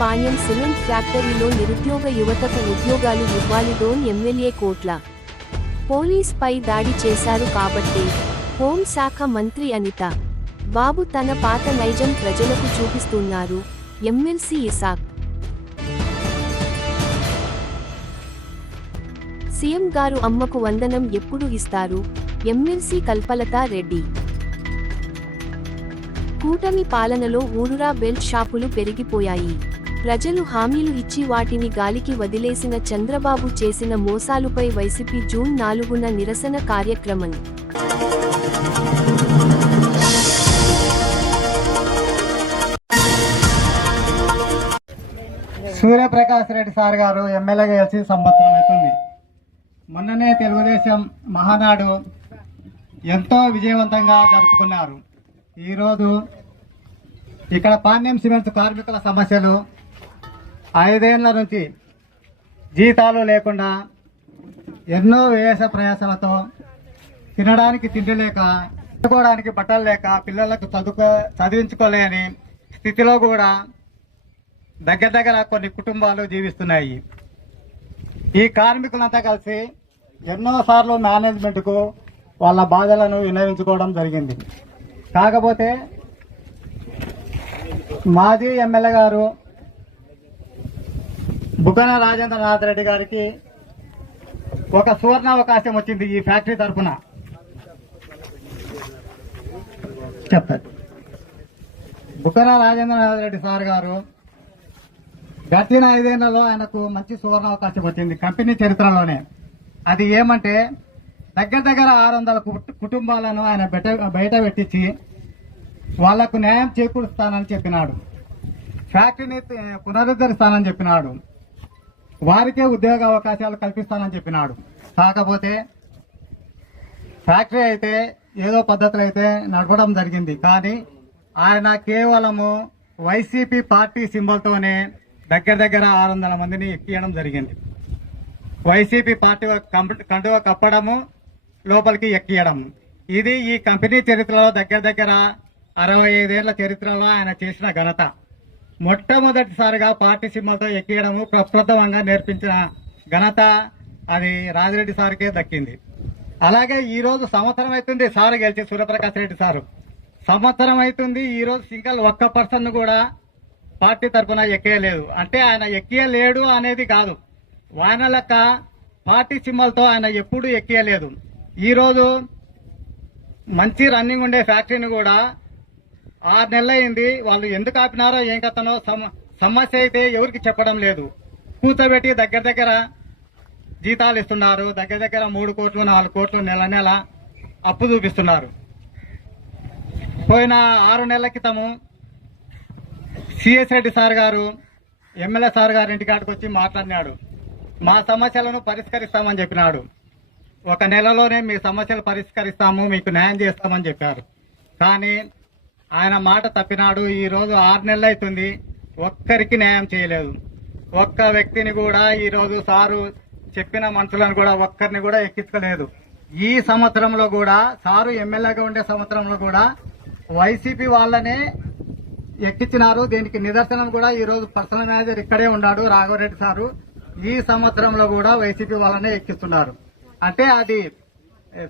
Panyam cement ఫ్యాక్టరీలో నిరుద్యోగ యువతకు ఉద్యోగాలు ఇవ్వాలి. డోన్ ఎమ్మెల్యే కోట్ల పోలీస్ పై దాడి చేశారు కాబట్టే హోంశాఖ మంత్రి అనిత బాబు తన పాత నైజం ప్రజలకు చూపిస్తున్నారు. ఎమ్మెల్సీ ఇసాక్ సీఎం గారు అమ్మకు వందనం ఎప్పుడు ఇస్తారు? ఎమ్మెల్సీ కల్పలతా రెడ్డి కూటమి పాలనలో ఊరూరా బెల్ట్ షాపులు పెరిగిపోయాయి. ప్రజలు హామీలు ఇచ్చి వాటిని గాలికి వదిలేసిన చంద్రబాబు చేసిన మోసాలుపై వైసీపీ జూన్ 4న నిరసన కార్యక్రమం. సూర్యప్రకాష్ రెడ్డి సార్ గారు ఎమ్మెల్యేగా గెలిచి సంవత్సరం అవుతుంది. మొన్ననే తెలుగుదేశం మహానాడు ఎంతో విజయవంతంగా జరుపుకున్నారు. ఈరోజు ఇక్కడ పాణ్యం సిమెంట్స్ కార్మికుల సమస్యలు 5 ఏళ్ల నుంచి జీతాలు లేకుండా ఎన్నో వేస ప్రయాసాలతో తినడానికి తిండి లేక, చదువుకోవడానికి బట్టలు లేక, పిల్లలకు చదివించుకోలేని స్థితిలో కూడా దగ్గర కొన్ని కుటుంబాలు జీవిస్తున్నాయి. ఈ కార్మికులంతా కలిసి ఎన్నోసార్లు మేనేజ్మెంట్కు వాళ్ళ బాధలను విన్నవించుకోవడం జరిగింది. కాకపోతే మాజీ ఎమ్మెల్యే గారు బుగ్గన రాజేంద్రనాథ్ రెడ్డి గారికి ఒక సువర్ణ అవకాశం వచ్చింది. ఈ ఫ్యాక్టరీ తరఫున చెప్తారు. బుగ్గన రాజేంద్రనాథ్ రెడ్డి సార్ గారు గడిచిన 5 ఏళ్లలో ఆయనకు మంచి సువర్ణ అవకాశం వచ్చింది కంపెనీ చరిత్రలోనే. అది ఏమంటే దగ్గర 600 కుటుంబాలను ఆయన బయట పెట్టించి వాళ్లకు న్యాయం చేకూరుస్తానని చెప్పినాడు. ఫ్యాక్టరీని పునరుద్ధరిస్తానని చెప్పినాడు. వారికే ఉద్యోగ అవకాశాలు కల్పిస్తానని చెప్పినాడు. కాకపోతే ఫ్యాక్టరీ అయితే ఏదో పద్ధతులు అయితే నడపడం జరిగింది. కానీ ఆయన కేవలము వైసీపీ పార్టీ సింబల్తోనే దగ్గర 600 మందిని ఎక్కియడం జరిగింది. వైసీపీ పార్టీ కండువ కప్పడము, లోపలికి ఎక్కియడం. ఇది ఈ కంపెనీ చరిత్రలో దగ్గర 65 ఏళ్ల చరిత్రలో ఆయన చేసిన ఘనత. మొట్టమొదటిసారిగా పార్టీ సింబల్తో ఎక్కియడము ప్రప్రథమంగా నేర్పించిన ఘనత అది రాజిరెడ్డి సార్కే దక్కింది. అలాగే ఈ రోజు సంవత్సరం అవుతుంది సార్ గెలిచి, సూర్యప్రకాష్ రెడ్డి సారు సంవత్సరం అవుతుంది. ఈ రోజు సింగల్ ఒక్క పర్సన్ కూడా పార్టీ తరఫున ఎక్కేయలేదు. అంటే ఆయన ఎక్కియలేడు అనేది కాదు, ఆయన లెక్క పార్టీ సింబల్తో ఆయన ఎప్పుడూ ఎక్కియలేదు. ఈరోజు మంచి రన్నింగ్ ఉండే ఫ్యాక్టరీని కూడా 6 నెలలు అయింది. వాళ్ళు ఎందుకు ఆపినారో ఏం కథనో సమస్య అయితే ఎవరికి చెప్పడం లేదు. కూర్చోబెట్టి దగ్గర జీతాలు ఇస్తున్నారు. దగ్గర 3 కోట్లు 4 కోట్లు నెల అప్పు చూపిస్తున్నారు. పోయిన 6 నెలల క్రితము సిఎస్ రెడ్డి సార్ గారు ఎమ్మెల్యే సార్ గారు ఇంటికాడికి వచ్చి మాట్లాడినాడు. మా సమస్యలను పరిష్కరిస్తామని చెప్పినాడు. 1 నెలలోనే మీ సమస్యలు పరిష్కరిస్తాము, మీకు న్యాయం చేస్తామని చెప్పారు. కానీ ఆయన మాట తప్పినాడు. ఈ రోజు 6 నెలలు అవుతుంది, ఒక్కరికి న్యాయం చేయలేదు. ఒక్క వ్యక్తిని కూడా ఈ రోజు సారు చెప్పిన మనుషులను కూడా ఒక్కరిని కూడా ఎక్కించలేదు. ఈ సంవత్సరంలో కూడా సారు ఎమ్మెల్యేగా ఉండే సంవత్సరంలో కూడా వైసీపీ వాళ్ళనే ఎక్కించినారు. దీనికి నిదర్శనం కూడా ఈ రోజు పర్సనల్ మేనేజర్ ఇక్కడే ఉన్నాడు రాఘవరెడ్డి సారు. ఈ సంవత్సరంలో కూడా వైసీపీ వాళ్ళనే ఎక్కిస్తున్నారు. అంటే అది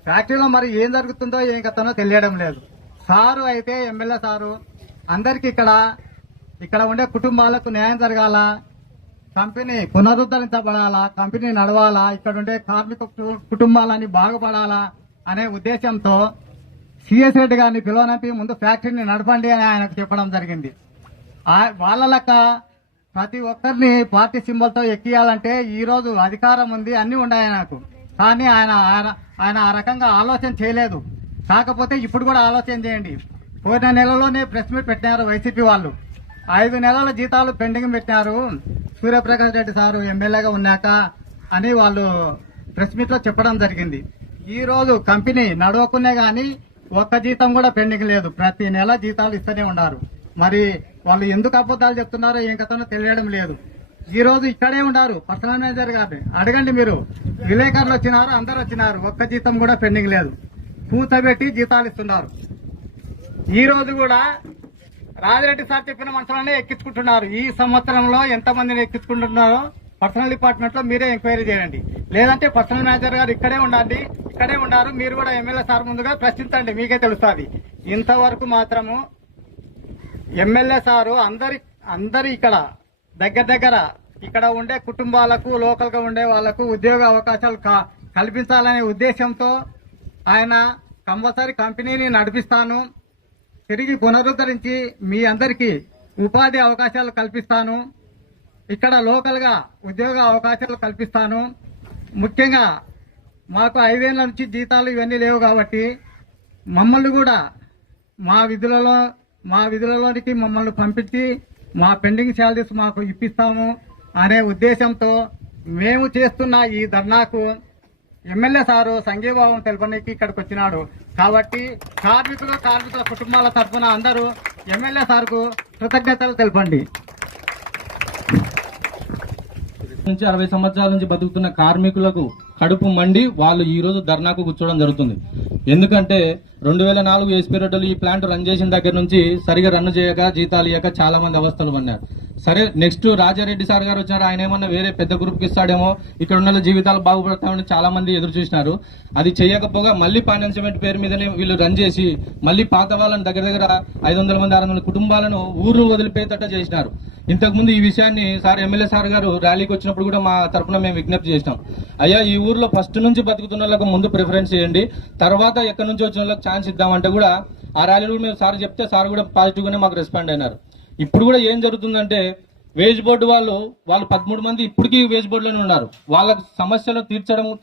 ఫ్యాక్టరీలో మరి ఏం జరుగుతుందో ఏం కథనో తెలియడం లేదు. సారు అయితే ఎమ్మెల్యే సారు అందరికి ఇక్కడ ఉండే కుటుంబాలకు న్యాయం జరగాల, కంపెనీ పునరుద్ధరించబడాలా, కంపెనీ నడవాలా, ఇక్కడ ఉండే కార్మిక కుటుంబాలని బాగుపడాలా అనే ఉద్దేశంతో సిఎస్ రెడ్డి గారిని పిలువనంపి ముందు ఫ్యాక్టరీని నడపండి అని ఆయనకు చెప్పడం జరిగింది. వాళ్ళ లెక్క ప్రతి ఒక్కరిని పార్టీ సింబల్తో ఎక్కియాలంటే ఈ రోజు అధికారం ఉంది, అన్ని ఉన్నాయి ఆయనకు. కానీ ఆయన ఆ రకంగా ఆలోచన చేయలేదు. కాకపోతే ఇప్పుడు కూడా ఆలోచన చేయండి. పోయిన నెలలోనే ప్రెస్ మీట్ పెట్టినారు వైసీపీ వాళ్ళు. 5 నెలల జీతాలు పెండింగ్ పెట్టినారు సూర్యప్రకాష్ రెడ్డి సారు ఎమ్మెల్యేగా ఉన్నాక అని వాళ్ళు ప్రెస్ మీట్ లో చెప్పడం జరిగింది. ఈ రోజు కంపెనీ నడవకునే గాని ఒక్క జీతం కూడా పెండింగ్ లేదు. ప్రతి నెల జీతాలు ఇస్తూనే ఉన్నారు. మరి వాళ్ళు ఎందుకు అబద్ధాలు చెప్తున్నారో ఏం కథనో తెలియడం లేదు. ఈ రోజు ఇక్కడే ఉన్నారు పర్సనల్ మేనేజర్ గారిని అడగండి. మీరు విలేకరులు వచ్చినారు, అందరు వచ్చినారు, ఒక్క జీతం కూడా పెండింగ్ లేదు. కూర్చోబెట్టి జీతాలు ఇస్తున్నారు. ఈ రోజు కూడా రాజిరెడ్డి సార్ చెప్పిన మనుషులనే ఎక్కించుకుంటున్నారు. ఈ సంవత్సరంలో ఎంతమందిని ఎక్కించుకుంటున్నారో పర్సనల్ డిపార్ట్మెంట్ లో మీరే ఎంక్వైరీ చేయండి. లేదంటే పర్సనల్ మేనేజర్ గారు ఇక్కడే ఉండండి, ఇక్కడే ఉన్నారు. మీరు కూడా ఎమ్మెల్యే సార్ ముందుగా ప్రశ్నించండి, మీకే తెలుస్తుంది. ఇంతవరకు మాత్రము ఎమ్మెల్యే సారు అందరి ఇక్కడ దగ్గర ఇక్కడ ఉండే కుటుంబాలకు, లోకల్ గా ఉండే వాళ్లకు ఉద్యోగ అవకాశాలు కల్పించాలనే ఉద్దేశంతో ఆయన కంపల్సరీ కంపెనీని నడిపిస్తాను, తిరిగి పునరుద్ధరించి మీ అందరికీ ఉపాధి అవకాశాలు కల్పిస్తాను, ఇక్కడ లోకల్ గా ఉద్యోగ అవకాశాలు కల్పిస్తాను. ముఖ్యంగా మాకు 5 ఏళ్ల నుంచి జీతాలు ఇవన్నీ లేవు కాబట్టి మమ్మల్ని కూడా మా విధులలోనికి మమ్మల్ని పంపించి మా పెండింగ్ శాలరీస్ మాకు ఇప్పిస్తాము అనే ఉద్దేశంతో మేము చేస్తున్న ఈ ధర్నాకు ఎమ్మెల్యే సారు సంఘీభావం తెలపడానికి ఇక్కడికి వచ్చినాడు. కాబట్టి కార్మికుల కుటుంబాల తరఫున అందరూ ఎమ్మెల్యే సార్కు కృతజ్ఞతలు తెలపండి. నుంచి 60 సంవత్సరాల నుంచి బతుకుతున్న కార్మికులకు కడుపు మండి వాళ్ళు ఈ రోజు ధర్నాకు కూర్చోవడం జరుగుతుంది. ఎందుకంటే 2004 ఎస్పీ రోడ్డులు ఈ ప్లాంట్ రన్ చేసిన దగ్గర నుంచి సరిగా రన్ చేయక జీతాలు ఇవ్వక చాలా మంది అవస్థలు పడినారు. సరే, నెక్స్ట్ రాజారెడ్డి సార్ గారు వచ్చారు, ఆయన ఏమన్నా వేరే పెద్ద గ్రూప్ కి ఇస్తాడేమో, ఇక్కడ ఉన్న జీవితాలు బాగుపడతామని చాలా మంది ఎదురు చూసినారు. అది చేయకపోగా మళ్ళీ ఫైనాన్స్మెంట్ పేరు మీదనే వీళ్ళు రన్ చేసి మళ్ళీ పాత వాళ్ళని దగ్గర 500 మంది 600 కుటుంబాలను ఊరు వదిలిపోయేటట్టు చేసినారు. ఇంతకుముందు ఈ విషయాన్ని సార్ ఎమ్మెల్యే సార్ గారు ర్యాలీకి వచ్చినప్పుడు కూడా మా తరఫున మేము విజ్ఞప్తి చేసినాం. అయ్యా, ఈ ఊర్లో ఫస్ట్ నుంచి బతుకుతున్న వాళ్ళకు ముందు ప్రిఫరెన్స్ చేయండి, తర్వాత ఎక్కడి నుంచి వచ్చిన వాళ్ళకి ఛాన్స్ ఇద్దామంటే కూడా ఆ ర్యాలీలో కూడా మేము సార్ చెప్తే సార్ కూడా పాజిటివ్ గానే మాకు రెస్పాండ్ అయినారు. ఇప్పుడు కూడా ఏం జరుగుతుందంటే వేజ్ బోర్డు వాళ్ళు 13 మంది ఇప్పటికీ వేజ్ బోర్డులోనే ఉన్నారు. వాళ్ళ సమస్యలు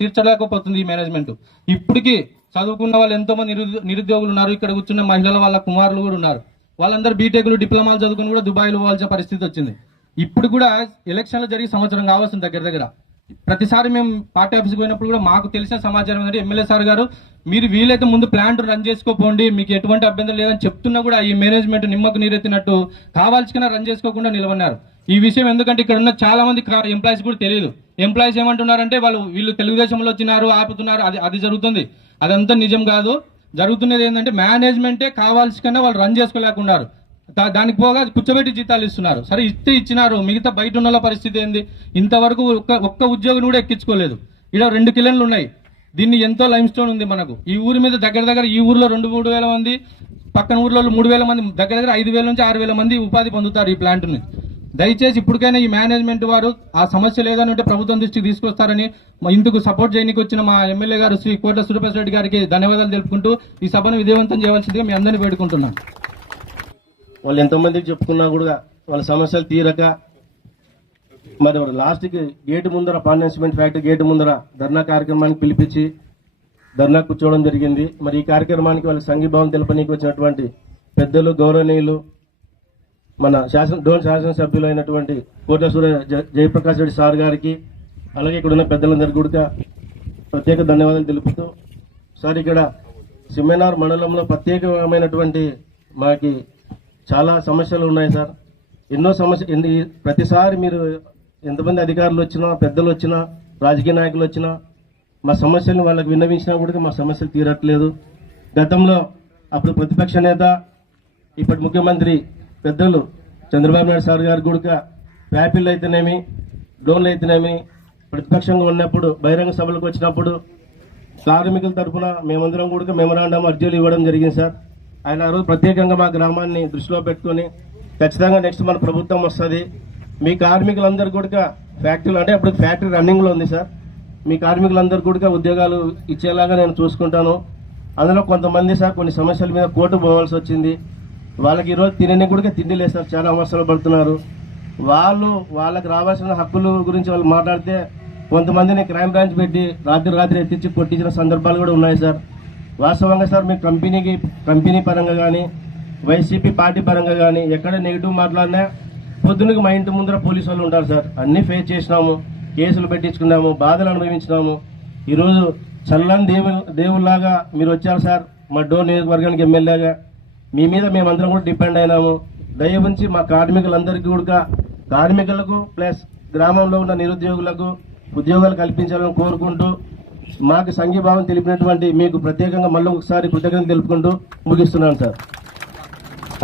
తీర్చలేకపోతుంది ఈ మేనేజ్మెంట్. ఇప్పటికీ చదువుకున్న వాళ్ళు ఎంతో మంది నిరుద్యోగులు ఉన్నారు. ఇక్కడ కూర్చున్న మహిళల వాళ్ళ కుమారులు కూడా ఉన్నారు. వాళ్ళందరూ బీటెక్లు, డిప్లొమాలు చదువుకుని కూడా దుబాయ్లో పోవాల్సిన పరిస్థితి వచ్చింది. ఇప్పుడు కూడా ఎలక్షన్లు జరిగి సంవత్సరం కావాల్సింది దగ్గర. ప్రతిసారి మేము పార్టీ ఆఫీస్కి పోయినప్పుడు కూడా మాకు తెలిసిన సమాచారం ఏంటంటే ఎమ్మెల్యే సార్ గారు మీరు వీలైతే ముందు ప్లాంట్ రన్ చేసుకోపోండి, మీకు ఎటువంటి అభ్యంతరం లేదని చెప్తున్నా కూడా ఈ మేనేజ్మెంట్ నిమ్మకు నీరెత్తినట్టు కావాల్సిన రన్ చేసుకోకుండా నిలబడినారు. ఈ విషయం ఎందుకంటే ఇక్కడ ఉన్న చాలా మంది ఎంప్లాయీస్ కూడా తెలియదు. ఎంప్లాయీస్ ఏమంటున్నారంటే వీళ్ళు తెలుగుదేశంలో వచ్చినారు, ఆపుతున్నారు, అది జరుగుతుంది. అదంతా నిజం కాదు. జరుగుతున్నది ఏంటంటే మేనేజ్మెంటే కావాల్సిన వాళ్ళు రన్ చేసుకోలేకున్నారు. దానికి పోగా కూర్చోబెట్టి జీతాలు ఇస్తున్నారు. సరే, ఇచ్చినారు, మిగతా బయట ఉన్న పరిస్థితి ఏంది? ఇంతవరకు ఒక్క ఉద్యోగిని కూడా ఎక్కించుకోలేదు. ఇక్కడ 2 కిలోలు ఉన్నాయి. దీన్ని ఎంతో లైమ్ స్టోన్ ఉంది మనకు. ఈ ఊరి మీద దగ్గర ఈ ఊర్లో 2-3 వేల మంది, పక్కన ఊర్లో 3,000 మంది, దగ్గర 5,000 నుంచి 6,000 మంది ఉపాధి పొందుతారు ఈ ప్లాంట్ ని. దయచేసి ఇప్పటికైనా ఈ మేనేజ్మెంట్ వారు ఆ సమస్య లేదని ఉంటే ప్రభుత్వం దృష్టికి తీసుకొస్తారని ఇందుకు సపోర్ట్ చేయడానికి వచ్చిన మా ఎమ్మెల్యే గారు శ్రీ కోట్ల సూర్యప్రసాద్ రెడ్డి గారికి ధన్యవాదాలు తెలుపుకుంటూ ఈ సభను విజయవంతం చేయవలసిందిగా మీ అందరినీ వేడుకుంటున్నాను. వాళ్ళు ఎంతమందికి చెప్పుకున్నా కూడా వాళ్ళ సమస్యలు తీరక మరి లాస్ట్కి గేటు ముందర ఫైనాన్స్మెంట్ ఫ్యాక్టరీ గేటు ముందర ధర్నా కార్యక్రమానికి పిలిపించి ధర్నా కూర్చోవడం జరిగింది. మరి ఈ కార్యక్రమానికి వాళ్ళకి సంఘీభావం తెలపనీకి వచ్చినటువంటి పెద్దలు, గౌరవనీయులు, మన శాసనసభ్యులు అయినటువంటి కోట్ల సూర్య జయప్రకాష్ రెడ్డి సార్ గారికి, అలాగే ఇక్కడ ఉన్న పెద్దలందరికీ కూడా ప్రత్యేక ధన్యవాదాలు తెలుపుతూ, సార్ ఇక్కడ సిమ్మెనార్ మండలంలో ప్రత్యేకమైనటువంటి మాకి చాలా సమస్యలు ఉన్నాయి సార్. ఎన్నో సమస్యలు ప్రతిసారి మీరు ఎంతమంది అధికారులు వచ్చినా, పెద్దలు వచ్చినా, రాజకీయ నాయకులు వచ్చినా మా సమస్యలను వాళ్ళకి విన్నవించినా కూడా మా సమస్యలు తీరట్లేదు. గతంలో అప్పుడు ప్రతిపక్ష నేత, ఇప్పటి ముఖ్యమంత్రి పెద్దలు చంద్రబాబు నాయుడు సార్ గారు కూడా వ్యాపిల్ అయితేనేమి, డ్రోన్లు అయితేనేమి, ప్రతిపక్షంగా ఉన్నప్పుడు బహిరంగ సభలకు వచ్చినప్పుడు కార్మికుల తరఫున మేమందరం కూడా మెమరాండం అర్జీలు ఇవ్వడం జరిగింది సార్. ఆయన ఆ రోజు ప్రత్యేకంగా మా గ్రామాన్ని దృష్టిలో పెట్టుకుని ఖచ్చితంగా నెక్స్ట్ మన ప్రభుత్వం వస్తుంది, మీ కార్మికులందరూ కూడా ఫ్యాక్టరీలు, అంటే అప్పుడు ఫ్యాక్టరీ రన్నింగ్లో ఉంది సార్, మీ కార్మికులందరూ కూడా ఉద్యోగాలు ఇచ్చేలాగా నేను చూసుకుంటాను. అందులో కొంతమంది సార్ కొన్ని సమస్యల మీద కోర్టు పోవాల్సి వచ్చింది. వాళ్ళకి ఈరోజు తినని కూడా తిండి లేదు సార్, చాలా అవసరాలు పడుతున్నారు. వాళ్ళకి రావాల్సిన హక్కుల గురించి వాళ్ళు మాట్లాడితే కొంతమందిని క్రైమ్ బ్రాంచ్ పెట్టి రాత్రి ఎత్తించి కొట్టించిన సందర్భాలు కూడా ఉన్నాయి సార్. వాస్తవంగా సార్ మీ కంపెనీ పరంగా కానీ, వైసీపీ పార్టీ పరంగా కానీ ఎక్కడ నెగిటివ్ మాట్లాడినా పొద్దునకి మా ఇంటి ముందర పోలీసు వాళ్ళు ఉంటారు సార్. అన్ని ఫేస్ చేసినాము, కేసులు పెట్టించుకున్నాము, బాధలు అనుభవించినాము. ఈరోజు చల్లని దేవుళ్లాగా మీరు వచ్చారు సార్ మా డోర్ నియోజకవర్గానికి ఎమ్మెల్యేగా. మీ మీద మేమందరం కూడా డిపెండ్ అయినాము. దయ ఉంచి మా కార్మికులందరికీ కూడా, కార్మికులకు ప్లస్ గ్రామంలో ఉన్న నిరుద్యోగులకు ఉద్యోగాలు కల్పించాలని కోరుకుంటూ, మాకు సంఘీభావం తెలిపినటువంటి మీకు ప్రత్యేకంగా మళ్ళీ ఒకసారి కృతజ్ఞతలు తెలుపుకుంటూ ముగిస్తున్నాను సార్.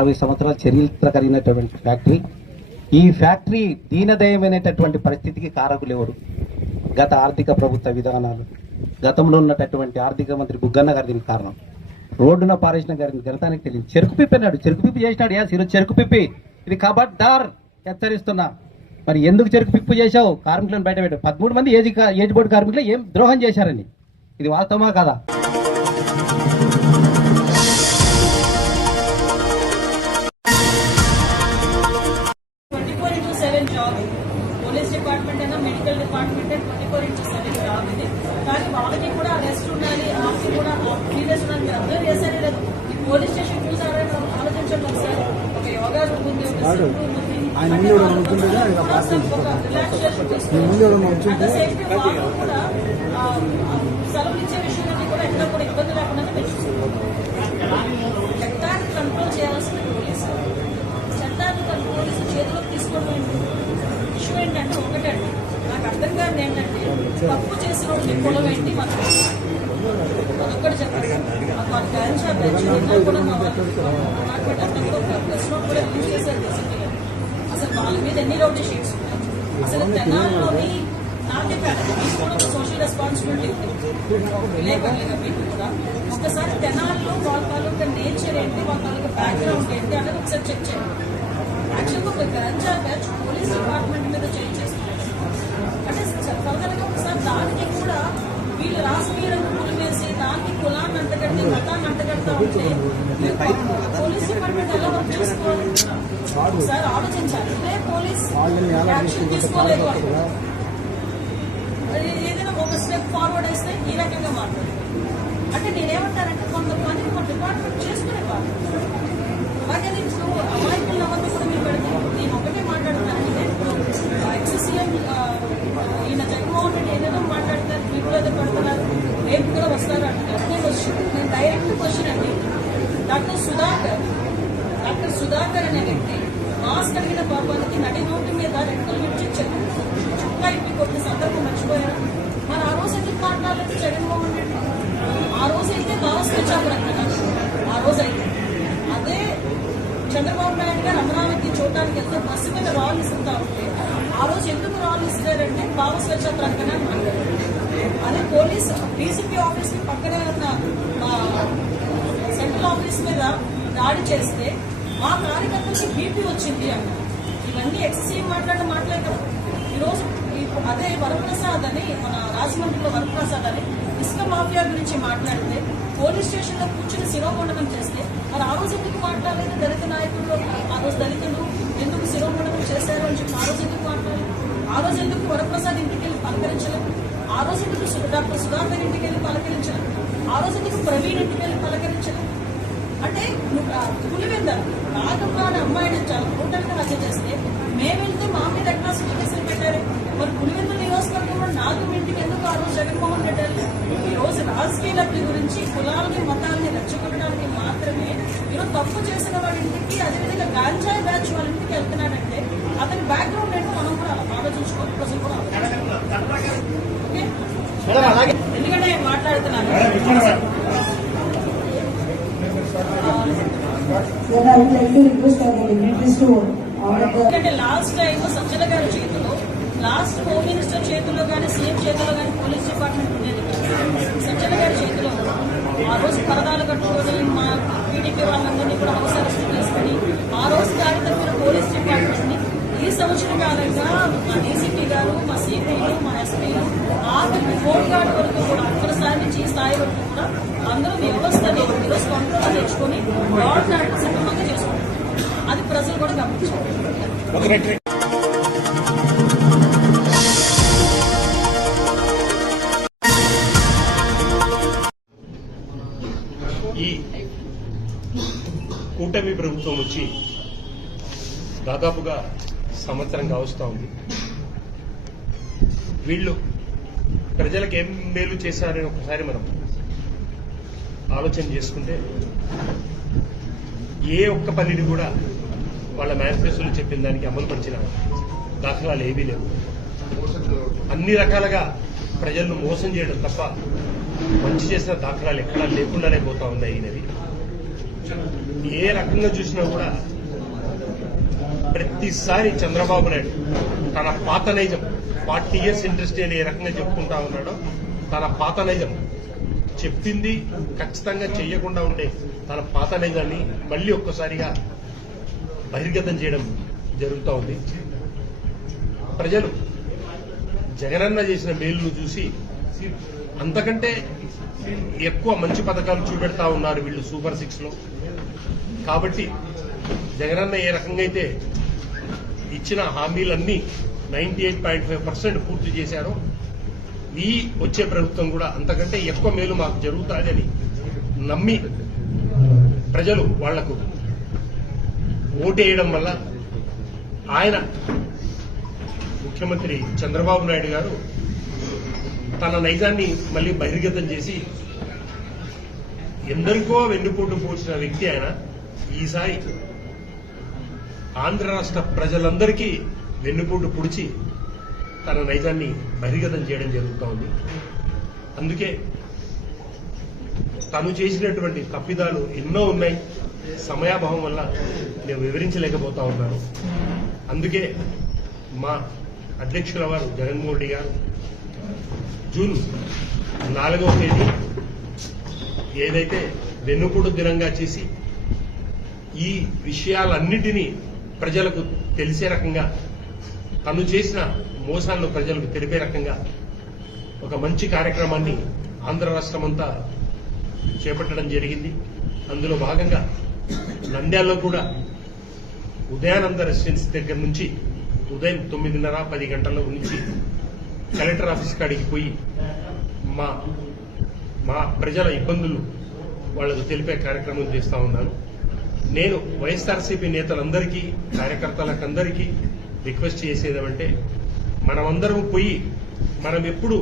60 సంవత్సరాల చరిత్ర కలిగినటువంటి ఫ్యాక్టరీ. ఈ ఫ్యాక్టరీ దీనదయమైనటువంటి పరిస్థితికి కారకులు ఎవరు? గత ఆర్థిక ప్రభుత్వ విధానాలు, గతంలో ఉన్నటువంటి ఆర్థిక మంత్రి బుగ్గన్న గారు దీనికి కారణం. రోడ్డున పారేసిన గారిని గణతానికి తెలియదు. చెరుకు పిప్పి అన్నాడు, చెరుకు పిప్పి చేసినాడు. ఈరోజు చెరుకు పిప్పి ఇది ఖబర్దార్ హెచ్చరిస్తున్నా. మరి ఎందుకు చెరుకు పిప్పు చేశావు? కార్మికులను బయట పెట్టావు. 13 మంది ఏజ్ బోర్డు కార్మికులు ఏం ద్రోహం చేశారని. ఇది వాస్తవమా కదా? పోలీస్ డిపార్ట్మెంట్ అయినా మెడికల్ డిపార్ట్మెంట్ 24/7 జాబ్ ఇది. కానీ వాళ్ళకి కూడా రెస్ట్ ఉండాలి, ఆఫీస్ కూడా సీరియస్ ఉండాలి. మీరు అర్థం చేశారే లేదు. ఈ పోలీస్ స్టేషన్ చూసారా ఆలోచించండి ఒకసారి. ఒక యోగా రూమ్ ఉంది, ఒక సిమ్ రూమ్ ఉంది. రిలాక్సేషన్ తీసుకోవాలి. వాళ్ళు కూడా సెలవులు ఇచ్చే విషయాన్ని కూడా ఎక్కడ కూడా ఇబ్బంది లేకుండా చట్టాన్ని కంట్రోల్ చేయాల్సిన పోలీసు. చట్టాన్ని పోలీసు చేతిలోకి తీసుకోవడం ఇష్యూ ఏంటంటే ఒకటండి, నాకు అర్థం కాదు ఏంటంటే తప్పు చేసిన వాళ్ళకి కులం ఏంటి మనకు అదొక్కటి చెప్పండి. మాకు గాంజా బ్యాచ్ కూడా మా డిపార్ట్మెంట్ అంతా కూడా ఒక ప్రెస్ నోట్ కూడా రిలీజ్ చేశారు రీసెంట్గా. అసలు వాళ్ళ మీద ఎన్ని రౌడీ షీట్స్ ఉన్నాయి. అసలు తెనాల్లోని నాకే కాదు, మీకు కూడా ఒక సోషల్ రెస్పాన్సిబిలిటీ ఉంది విలేకరులుగా మీకు కూడా. ఒకసారి తెనాల్లో వాళ్ళ తాలూకా నేచర్ ఏంటి, వాళ్ళ తాలూకా బ్యాక్గ్రౌండ్ ఏంటి అనేది ఒకసారి చెక్ చేయండి. యాక్చువల్గా ఒక గాంజా బ్యాచ్ పోలీస్ డిపార్ట్మెంట్ మీద చేంజ్ చేస్తున్నారు అంటే ఫర్దర్గా ఒకసారి దానికి కూడా వీళ్ళు రాజకీయాలను పులిమేసి దానికి కులాన్ని అంటగట్టి మతాన్ని అంటగడతా ఉంటే పోలీస్ డిపార్ట్మెంట్ ఎలా వర్క్ చేసుకోవాలి? ఒకసారి ఆలోచించాలి. ఇదే పోలీస్ యాక్షన్ తీసుకోలేదు ఏదైనా ఒక స్టెప్ ఫార్వర్డ్ వేస్తే ఈ రకంగా మాట్లాడు అంటే నేనేమంటానంటే కొంతమంది మన డిపార్ట్మెంట్ చేసుకునే వాళ్ళు అలాగే నేను అమాయకుల వద్ద కూడా మీరు పెడతాను. నేను ఒకటే మాట్లాడతానంటే ఎక్సీఎం ఈయన జగన్మోహన్ రెడ్డి ఏదైనా మాట్లాడతారు, మీకు ఏదో పెడుతున్నారు, రేపు కూడా వస్తారు అంటారు. నేను డైరెక్ట్ క్వశ్చన్ అండి. డాక్టర్ సుధాకర్ అనే వ్యక్తి మాస్క్ కలిగిన పాపానికి నడి నోటి మీద రెక్కలు విడిచి చుక్క ఇప్పి కొట్టిన సందర్భం మర్చిపోయారా? మరి ఆ రోజు ఎందుకు మాట్లాడలేదు జగన్మోహన్ రెడ్డి? ఆ రోజైతే భావస్వచ్ఛాపరం కదా. ఆ రోజైతే అదే చంద్రబాబు నాయుడు గారు అమరావతి చూడటానికి వెళ్తే బస్సు మీద రాళ్ళు ఇస్తుంటా ఉంటే ఆ రోజు ఎందుకు రాళ్ళు ఇస్తారంటే భావస్వచ్ఛ ప్రకటన అని మాట్లాడారు. అదే పోలీసు డీసీపీ ఆఫీస్ కి పక్కనే ఉన్న సెంట్రల్ ఆఫీస్ మీద దాడి చేస్తే మా కార్యకర్తలకి బీపీ వచ్చింది అన్నారు. ఇవన్నీ ఎక్సీఎం మాట్లాడే మాటలే కదా. ఈరోజు అదే వరప్రసాద్ అని మన రాజమండ్రిలో వరప్రసాద్ అని ఇసుక మాఫియా గురించి మాట్లాడితే పోలీస్ స్టేషన్ లో కూర్చుని శిరోమండనం చేస్తే మరి ఆ రోజు ఎందుకు మాట్లాడలేదు? దళిత నాయకులు ఆ రోజు దళితులు ఎందుకు శిరోమండనం చేశారు అని చెప్పి ఆ రోజు ఎందుకు మాట్లాడలేదు? ఆ రోజు ఎందుకు వరప్రసాద్ ఇంటికి వెళ్ళి పలకరించలేదు? ఆ రోజు ఎందుకు డాక్టర్ సుధాకర్ ఇంటికి వెళ్ళి పలకరించలేదు? ఆ రోజు ఎందుకు ప్రవీణ్ ఇంటికి వెళ్ళి పలకరించలేదు? అంటే పులివెందరు నాగమ్మ అనే అమ్మాయిని చాలా బ్రూటల్గా హత్య చేస్తే మేము వెళ్తే మా మీద అట్రాసిటీ కేసులు పెట్టారు. మరి పులివెందుల నియోజకవర్గంలో నాగమ్మ ఇంటికి ఎందుకు ఆ రోజు జగన్మోహన్ రెడ్డి వెళ్ళి? ఈ రోజు రాజకీయ లబ్ధి గురించి కులాలని మతాలని రెచ్చగొట్టడానికి మాత్రమే ఈరోజు తప్పు చేసిన వాళ్ళ ఇంటికి అదేవిధంగా గాంజాయి బ్యాచ్ వాళ్ళ ఇంటికి వెళ్తున్నాడంటే అతని బ్యాక్గ్రౌండ్ ఏంటో మనం కూడా ఆలోచించుకోవాలి. ప్రజలు కూడా ఓకే, ఎందుకంటే నేను మాట్లాడుతున్నాను. ఎందుకంటే లాస్ట్ టైం సజ్జల గారి చేతిలో, లాస్ట్ హోమ్ మినిస్టర్ చేతిలో కానీ సీఎం చేతిలో కానీ పోలీస్ డిపార్ట్మెంట్ ఉండేది. సజ్జల గారి చేతిలో ఆ రోజు పరదాలు కట్టుకొని మా టీడీపీ వాళ్ళందరినీ కూడా హౌస్ అరెస్ట్ చేసుకుని ఆ రోజు దాడి తప్పిన పోలీస్ డిపార్ట్మెంట్ ని ఈ సంవత్సరం కాలంగా మా డీసీపీ గారు, మా సిపిలు, మా ఎస్పీలు ఆఖరికి ఫోన్ గార్డ్ వరకు కూడా అక్కడ స్థాయి నుంచి ఈ స్థాయి వరకు కూడా అందరూ వ్యవస్థని ఈరోజు కంట్రోల్ తెచ్చుకొని గవర్నమెంట్ నాటి సక్రమంగా చేసుకుంటారు. అది ప్రజలు కూడా గమనించారు. ఈ కూటమి ప్రభుత్వం వచ్చి దాదాపుగా సంవత్సరం కావస్తా ఉంది. వీళ్ళు ప్రజలకు ఏం మేలు చేశారని ఒకసారి మనం ఆలోచన చేసుకుంటే ఏ ఒక్క పనిని కూడా వాళ్ళ మేనిఫెస్టోలో చెప్పిన దానికి అమలు పరిచిన దాఖలాలు ఏవీ లేవు. అన్ని రకాలుగా ప్రజలను మోసం చేయడం తప్ప మంచి చేసిన దాఖలాలు ఎక్కడా లేకుండానే పోతా ఉన్నాయి. అనేది ఏ రకంగా చూసినా కూడా ప్రతిసారి చంద్రబాబు నాయుడు తన పాత నైజం 40 years ఇండస్ట్రీ అని ఏ రకంగా చెప్పుకుంటా ఉన్నాడో తన పాత నైజం చెప్పింది ఖచ్చితంగా చేయకుండా ఉండే తన పాత నైజాన్ని మళ్ళీ ఒక్కసారిగా బహిర్గతం చేయడం జరుగుతూ ఉంది. ప్రజలు జగనన్న చేసిన మేలును చూసి అంతకంటే ఎక్కువ మంచి పథకాలు చూపెడతా ఉన్నారు వీళ్ళు సూపర్ 6 లో. కాబట్టి జగనన్న ఏ రకంగా అయితే ఇచ్చిన హామీలన్నీ 98.5% పూర్తి చేశారో ఈ వచ్చే ప్రభుత్వం కూడా అంతకంటే ఎక్కువ మేలు మాకు జరుగుతుందని నమ్మి ప్రజలు వాళ్లకు ఓటేయడం వల్ల ఆయన ముఖ్యమంత్రి చంద్రబాబు నాయుడు గారు తన నైజాన్ని మళ్లీ బహిర్గతం చేసి ఎందరికో వెన్నుపోటు పోసిన వ్యక్తి ఆయన ఈసారి ఆంధ్ర రాష్ట్ర ప్రజలందరికీ వెన్నుపోటు పొడిచి తన నైజాన్ని బహిర్గతం చేయడం జరుగుతూ ఉంది. అందుకే తను చేసినటువంటి తప్పిదాలు ఎన్నో ఉన్నాయి. సమయాభావం వల్ల నేను వివరించలేకపోతా ఉన్నాను. అందుకే మా అధ్యక్షుల వారు జగన్మోహన్ రెడ్డి గారు జూన్ 4వ తేదీ ఏదైతే వెన్నుపోటు దినంగా చేసి ఈ విషయాలన్నిటినీ ప్రజలకు తెలిసే రకంగా తను చేసిన మోసాలను ప్రజలకు తెలిపే రకంగా ఒక మంచి కార్యక్రమాన్ని ఆంధ్ర రాష్ట్రమంతా చేపట్టడం జరిగింది. అందులో భాగంగా నంద్యాలలో కూడా ఉదయానంద రెసిడెన్స్ దగ్గర నుంచి ఉదయం 9:30-10 గంటల నుంచి కలెక్టర్ ఆఫీస్ కాడికి పోయి మా ప్రజల ఇబ్బందులు వాళ్లకు తెలిపే కార్యక్రమం చేస్తా ఉన్నాను. నేను వైఎస్ఆర్సీపీ నేతలందరికీ కార్యకర్తలకందరికీ రిక్వెస్ట్ చేసేదేమంటే మనమందరం పోయి మనం ఎప్పుడు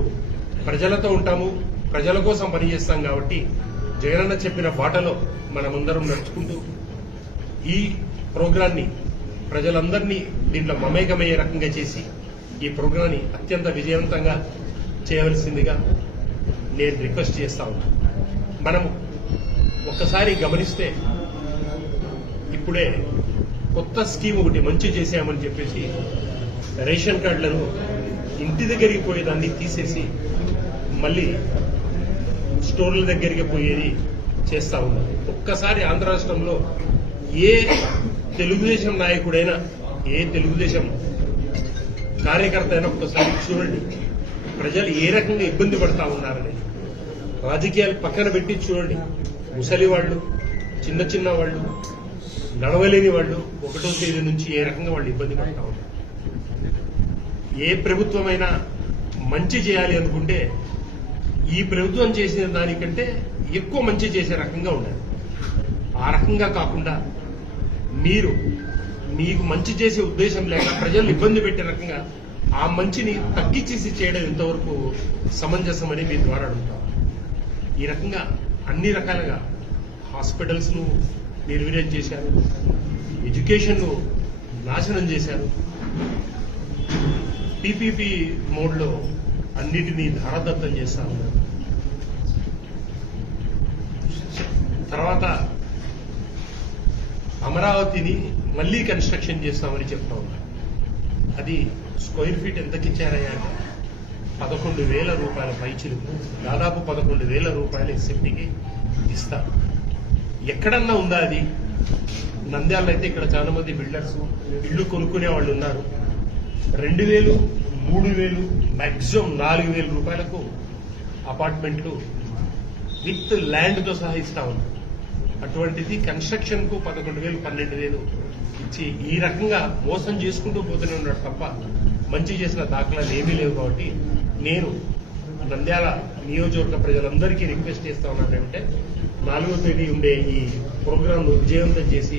ప్రజలతో ఉంటాము, ప్రజల కోసం పనిచేస్తాం. కాబట్టి జగనన్న చెప్పిన బాటలో మనమందరం నడుచుకుంటూ ఈ ప్రోగ్రాన్ని ప్రజలందరినీ దీంట్లో మమేకమయ్యే రకంగా చేసి ఈ ప్రోగ్రాన్ని అత్యంత విజయవంతంగా చేయవలసిందిగా నేను రిక్వెస్ట్ చేస్తా ఉన్నాను. మనము ఒక్కసారి గమనిస్తే ఇప్పుడే కొత్త స్కీమ్ ఒకటి మంచి చేశామని చెప్పేసి రేషన్ కార్డులను ఇంటి దగ్గరికి పోయేదాన్ని తీసేసి మళ్ళీ స్టోర్ల దగ్గరికి పోయేది చేస్తా ఉన్నారు. ఒక్కసారి ఆంధ్ర రాష్ట్రంలో ఏ తెలుగుదేశం నాయకుడైనా ఏ తెలుగుదేశం కార్యకర్త అయినా ఒక్కసారి చూడండి ప్రజలు ఏ రకంగా ఇబ్బంది పడతా ఉన్నారని. రాజకీయాలు పక్కన పెట్టి చూడండి, ముసలి వాళ్ళు, చిన్న చిన్న వాళ్ళు, నడవలేని వాళ్ళు 1వ తేదీ నుంచి ఏ రకంగా వాళ్ళు ఇబ్బంది పడతా ఉన్నారు. ఏ ప్రభుత్వమైనా మంచి చేయాలి అనుకుంటే ఈ ప్రభుత్వం చేసిన దానికంటే ఎక్కువ మంచి చేసే రకంగా ఉండాలి. ఆ రకంగా కాకుండా మీకు మంచి చేసే ఉద్దేశం లేక ప్రజలు ఇబ్బంది పెట్టే రకంగా ఆ మంచిని తగ్గించేసి చేయడం ఎంతవరకు సమంజసమని మీ ద్వారా అడుగుతాం. ఈ రకంగా అన్ని రకాలుగా హాస్పిటల్స్ ను నిర్వీర్యం చేశారు, ఎడ్యుకేషన్ ను నాశనం చేశారు, పీపీపీ మోడ్లో అన్నిటినీ ధారాదత్తం చేస్తా ఉన్నారు. తర్వాత అమరావతిని మళ్లీ కన్స్ట్రక్షన్ చేస్తామని చెప్తా ఉన్నారు. అది స్క్వేర్ ఫీట్ ఎంతకిచ్చారయ్యా అంటే 11,000 రూపాయల పైచిలుకు, దాదాపు 11,000 రూపాయల ఎస్ఎఫ్టీకి ఇస్తారు. ఎక్కడన్నా ఉందా అది? నంద్యాలలో అయితే ఇక్కడ చాలా మంది బిల్డర్స్ ఇళ్లు కొనుక్కునే వాళ్ళు ఉన్నారు. 2,000, 3,000, మాక్సిమం 4,000 రూపాయలకు అపార్ట్మెంట్లు విత్ ల్యాండ్ తో సహా ఇస్తా ఉన్నారు. అటువంటిది కన్స్ట్రక్షన్ కు 11,000, 12,000 ఇచ్చి ఈ రకంగా మోసం చేసుకుంటూ పోతూనే ఉన్నాడు తప్ప మంచి చేసిన దాఖలాలు ఏమీ లేవు. కాబట్టి నేను నంద్యాల నియోజకవర్గ ప్రజలందరికీ రిక్వెస్ట్ చేస్తా ఉన్నానంటే 4వ తేదీ ఉండే ఈ ప్రోగ్రాం ను విజయవంతం చేసి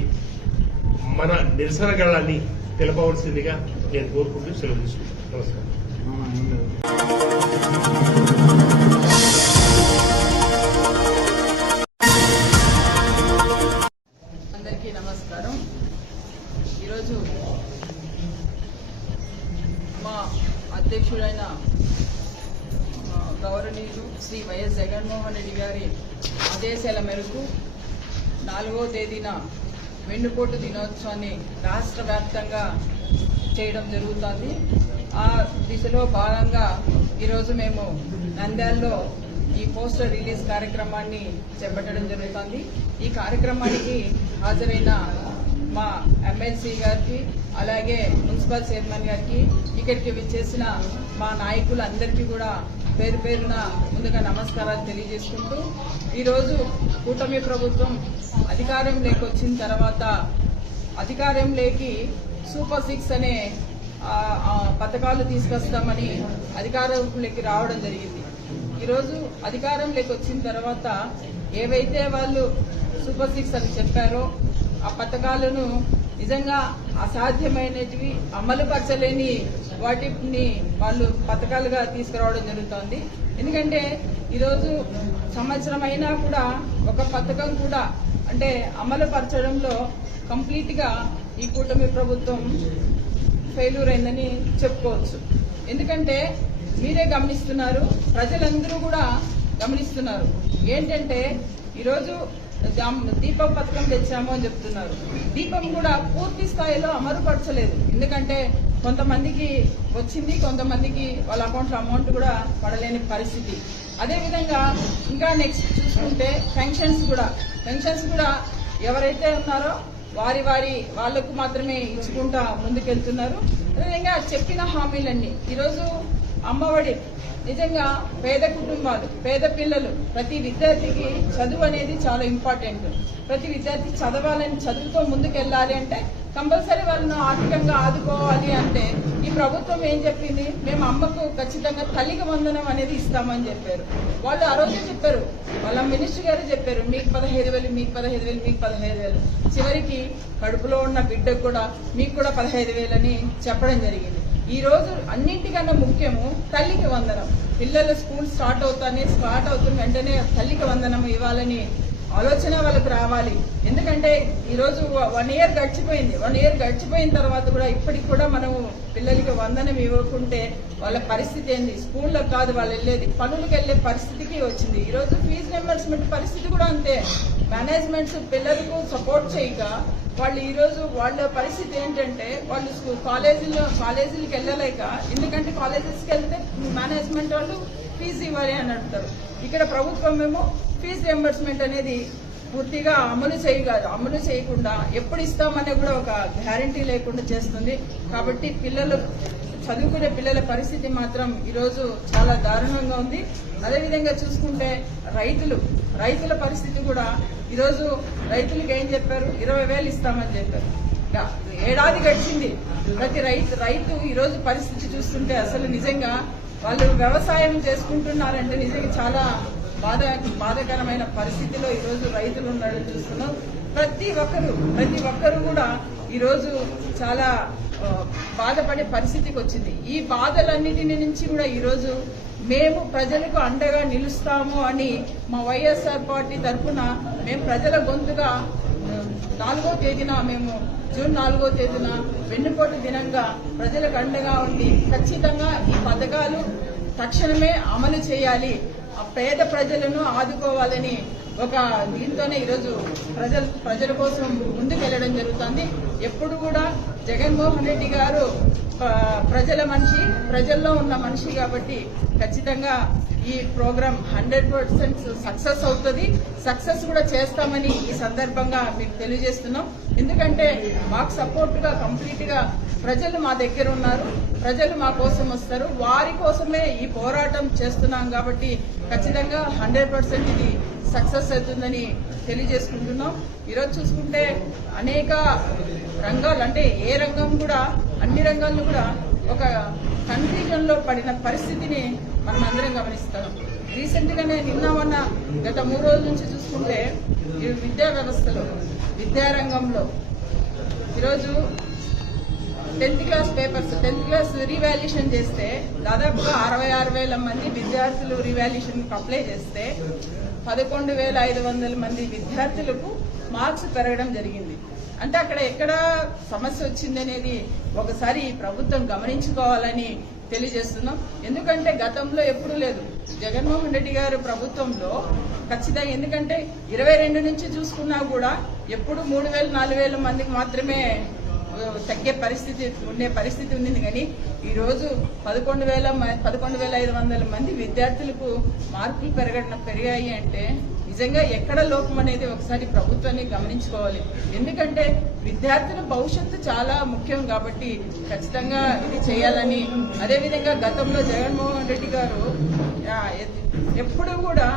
మన నిరసన గళాన్ని తెలపవలసిందిగా నేను కోరుకుంటూ సెలవు తీసుకుంటాను. నమస్కారం. అందరికీ నమస్కారం. ఈరోజు మా అధ్యక్షుడైన గౌరవనీయులు శ్రీ వైఎస్ జగన్మోహన్ రెడ్డి గారి ఆదేశాల మేరకు 4వ తేదీన వెన్నుపోటు దినోత్సవాన్ని రాష్ట్ర వ్యాప్తంగా చేయడం జరుగుతుంది. ఆ దిశలో భాగంగా ఈరోజు మేము నంద్యాలలో ఈ పోస్టర్ రిలీజ్ కార్యక్రమాన్ని చేపట్టడం జరుగుతుంది. ఈ కార్యక్రమానికి హాజరైన మా ఎమ్మెల్సీ గారికి, అలాగే మున్సిపల్ చైర్మన్ గారికి, ఇక్కడికి విచ్చేసిన మా నాయకులందరికీ కూడా పేరు పేరున ముందుగా నమస్కారాలు తెలియజేసుకుంటూ, ఈరోజు కూటమి ప్రభుత్వం అధికారంలోకి వచ్చిన తర్వాత అధికారంలోకి సూపర్ 6 అనే పథకాలు తీసుకొస్తామని అధికారంలోకి రావడం జరిగింది. ఈరోజు అధికారంలోకి వచ్చిన తర్వాత ఏవైతే వాళ్ళు సూపర్ 6 అని చెప్పారో ఆ పథకాలను నిజంగా అసాధ్యమైనటివి, అమలు పరచలేని వాటిని వాళ్ళు పథకాలుగా తీసుకురావడం జరుగుతోంది. ఎందుకంటే ఈరోజు సంవత్సరం అయినా కూడా ఒక పథకం కూడా అంటే అమలు పరచడంలో కంప్లీట్ గా ఈ కూటమి ప్రభుత్వం ఫెయిల్యూర్ అయిందని చెప్పుకోవచ్చు. ఎందుకంటే మీరే గమనిస్తున్నారు, ప్రజలందరూ కూడా గమనిస్తున్నారు. ఏంటంటే ఈరోజు దీపం పథకం తెచ్చాము అని చెప్తున్నారు. దీపం కూడా పూర్తి స్థాయిలో అమలుపరచలేదు. ఎందుకంటే కొంతమందికి వచ్చింది, కొంతమందికి వాళ్ళ అకౌంట్లో అమౌంట్ కూడా పడలేని పరిస్థితి. అదేవిధంగా ఇంకా నెక్స్ట్ చూసుకుంటే పెన్షన్స్ కూడా ఎవరైతే ఉన్నారో వాళ్లకు మాత్రమే ఇచ్చుకుంటా ముందుకెళ్తున్నారు. అదేవిధంగా చెప్పిన హామీలన్నీ ఈరోజు అమ్మఒడి నిజంగా పేద కుటుంబాలు, పేద పిల్లలు, ప్రతి విద్యార్థికి చదువు అనేది చాలా ఇంపార్టెంట్. ప్రతి విద్యార్థి చదవాలని, చదువుతో ముందుకెళ్లాలి అంటే కంపల్సరీ వాళ్ళను ఆర్థికంగా ఆదుకోవాలి. అంటే ఈ ప్రభుత్వం ఏం చెప్పింది, మేము అమ్మకు ఖచ్చితంగా తల్లికి వందనం అనేది ఇస్తామని చెప్పారు. వాళ్ళు ఆ రోజే చెప్పారు, వాళ్ళ మినిస్టర్ గారు చెప్పారు, మీకు 15,000, మీకు 15,000, మీకు 15,000. చివరికి కడుపులో ఉన్న బిడ్డకు కూడా మీకు కూడా 15,000 అని చెప్పడం జరిగింది. ఈ రోజు అన్నింటికన్నా ముఖ్యము తల్లికి వందనం. పిల్లలు స్కూల్ స్టార్ట్ అవుతున్న వెంటనే తల్లికి వందనం ఇవ్వాలని ఆలోచన వాళ్ళకు రావాలి. ఎందుకంటే ఈరోజు 1 year గడిచిపోయింది. 1 year గడిచిపోయిన తర్వాత కూడా ఇప్పటికి కూడా మనం పిల్లలకి వందనం ఇవ్వకుంటే వాళ్ళ పరిస్థితి ఏంది? స్కూల్లో కాదు వాళ్ళు వెళ్ళేది, పనులకు వెళ్లే పరిస్థితికి వచ్చింది. ఈరోజు ఫీజు రింబర్స్మెంట్ పరిస్థితి కూడా అంతే. మేనేజ్మెంట్స్ పిల్లలకు సపోర్ట్ చేయక వాళ్ళు ఈరోజు వాళ్ళ పరిస్థితి ఏంటంటే వాళ్ళు కాలేజీలకు వెళ్ళలేక, ఎందుకంటే కాలేజెస్కి వెళ్తే మేనేజ్మెంట్ వాళ్ళు ఫీజు ఇవ్వాలి అని అంటారు. ఇక్కడ ప్రభుత్వం ఏమో ఫీజు రింబర్స్మెంట్ అనేది పూర్తిగా అమలు చేయకుండా ఎప్పుడు ఇస్తామనే కూడా ఒక గ్యారంటీ లేకుండా చేస్తుంది. కాబట్టి చదువుకునే పిల్లల పరిస్థితి మాత్రం ఈరోజు చాలా దారుణంగా ఉంది. అదేవిధంగా చూసుకుంటే రైతుల పరిస్థితి కూడా ఈరోజు రైతులకు ఏం చెప్పారు, 20,000 ఇస్తామని చెప్పారు. ఏడాది గడిచింది, ప్రతి రైతు ఈరోజు పరిస్థితి చూస్తుంటే అసలు నిజంగా వాళ్ళు వ్యవసాయం చేసుకుంటున్నారంటే నిజంగా చాలా బాధాకరమైన పరిస్థితిలో ఈరోజు రైతులు ఉన్నారని చూస్తున్నాం. ప్రతి ఒక్కరు కూడా ఈరోజు చాలా బాధపడే పరిస్థితికి వచ్చింది. ఈ బాధలన్నిటిని నుంచి కూడా ఈరోజు మేము ప్రజలకు అండగా నిలుస్తాము అని మా వైఎస్ఆర్ పార్టీ తరఫున మేము ప్రజల గొంతుగా 4వ తేదీన జూన్ 4వ తేదీన వెన్నుపోటు దినంగా ప్రజలకు అండగా ఉండి ఖచ్చితంగా ఈ పథకాలు తక్షణమే అమలు చేయాలి, ఆ పేద ప్రజలను ఆదుకోవాలని ఒక దీంతోనే ఈరోజు ప్రజల కోసం ముందుకెళ్లడం జరుగుతుంది. ఎప్పుడు కూడా జగన్మోహన్ రెడ్డి గారు ప్రజల మనిషి, ప్రజల్లో ఉన్న మనిషి కాబట్టి ఖచ్చితంగా ఈ ప్రోగ్రాం 100% సక్సెస్ అవుతుంది. సక్సెస్ కూడా చేస్తామని ఈ సందర్భంగా మీకు తెలియజేస్తున్నాం. ఎందుకంటే మాకు సపోర్ట్ గా కంప్లీట్ గా ప్రజలు మా దగ్గర ఉన్నారు, ప్రజలు మా కోసం వస్తారు, వారి కోసమే ఈ పోరాటం చేస్తున్నాం. కాబట్టి ఖచ్చితంగా 100% ఇది సక్సెస్ అవుతుందని తెలియజేసుకుంటున్నాం. ఈరోజు చూసుకుంటే అనేక రంగాలు, అంటే ఏ రంగం కూడా అన్ని రంగాల్లో కూడా ఒక కన్ఫ్యూజన్ లో పడిన పరిస్థితిని మనం అందరం గమనిస్తాం. రీసెంట్ గానే నిన్న గత 3 రోజుల నుంచి చూసుకుంటే ఈ విద్యా వ్యవస్థలో, విద్యారంగంలో ఈరోజు 10th class papers, 10th class revaluation చేస్తే దాదాపుగా 66,000 మంది విద్యార్థులు రీవాల్యుయేషన్ అప్లై చేస్తే 11,500 మంది విద్యార్థులకు మార్క్స్ పెరగడం జరిగింది. అంటే అక్కడ ఎక్కడ సమస్య వచ్చింది అనేది ఒకసారి ప్రభుత్వం గమనించుకోవాలని తెలియజేస్తున్నాం. ఎందుకంటే గతంలో ఎప్పుడూ లేదు, జగన్మోహన్ రెడ్డి గారు ప్రభుత్వంలో ఖచ్చితంగా, ఎందుకంటే 22 నుంచి చూసుకున్నా కూడా ఎప్పుడు 3,000 4,000 మందికి మాత్రమే తగ్గే పరిస్థితి ఉండే పరిస్థితి ఉంది. కానీ ఈరోజు 11,500 మంది విద్యార్థులకు మార్కులు పెరిగాయి అంటే నిజంగా ఎక్కడ లోపం అనేది ఒకసారి ప్రభుత్వాన్ని గమనించుకోవాలి. ఎందుకంటే విద్యార్థుల భవిష్యత్తు చాలా ముఖ్యం కాబట్టి ఖచ్చితంగా ఇది చేయాలని. అదేవిధంగా గతంలో జగన్మోహన్ రెడ్డి గారు ఎప్పుడూ కూడా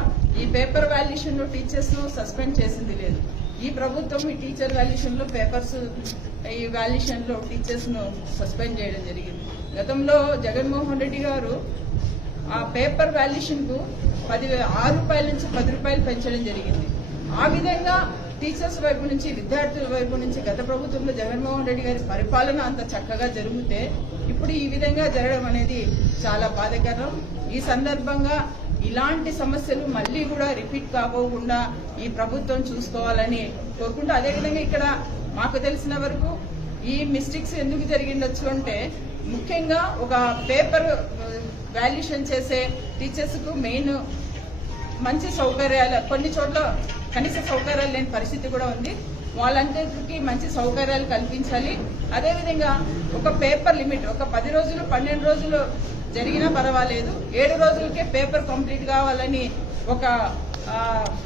ఈ పేపర్ వాల్యుయేషన్ లో టీచర్స్ ను సస్పెండ్ చేసింది లేదు. ఈ ప్రభుత్వం ఈ టీచర్ వాల్యుయేషన్ లో ఈ వాల్యుయేషన్ లో టీచర్స్ ను సస్పెండ్ చేయడం జరిగింది. గతంలో జగన్మోహన్ రెడ్డి గారు ఆ పేపర్ వాల్యుయేషన్ కు 6 రూపాయల నుంచి 10 రూపాయలు పెంచడం జరిగింది. ఆ విధంగా టీచర్స్ వైపు నుంచి, విద్యార్థుల వైపు నుంచి గత ప్రభుత్వంలో జగన్మోహన్ రెడ్డి గారి పరిపాలన అంత చక్కగా జరిగితే ఇప్పుడు ఈ విధంగా జరగడం అనేది చాలా బాధాకరం. ఈ సందర్భంగా ఇలాంటి సమస్యలు మళ్లీ కూడా రిపీట్ కాకుండా ఈ ప్రభుత్వం చూసుకోవాలని కోరుకుంటూ, అదేవిధంగా ఇక్కడ మాకు తెలిసిన వరకు ఈ మిస్టేక్స్ ఎందుకు జరిగిండొచ్చు అంటే ముఖ్యంగా ఒక పేపర్ వాల్యుయేషన్ చేసే టీచర్స్ కు మెయిన్ మంచి సౌకర్యాలు, కొన్ని చోట్ల కనీస సౌకర్యాలు లేని పరిస్థితి కూడా ఉంది. వాళ్ళందరికీ మంచి సౌకర్యాలు కల్పించాలి. అదేవిధంగా ఒక పేపర్ లిమిట్, ఒక 10 రోజులు 12 రోజులు జరిగినా పర్వాలేదు, 7 రోజులకే పేపర్ కంప్లీట్ కావాలని ఒక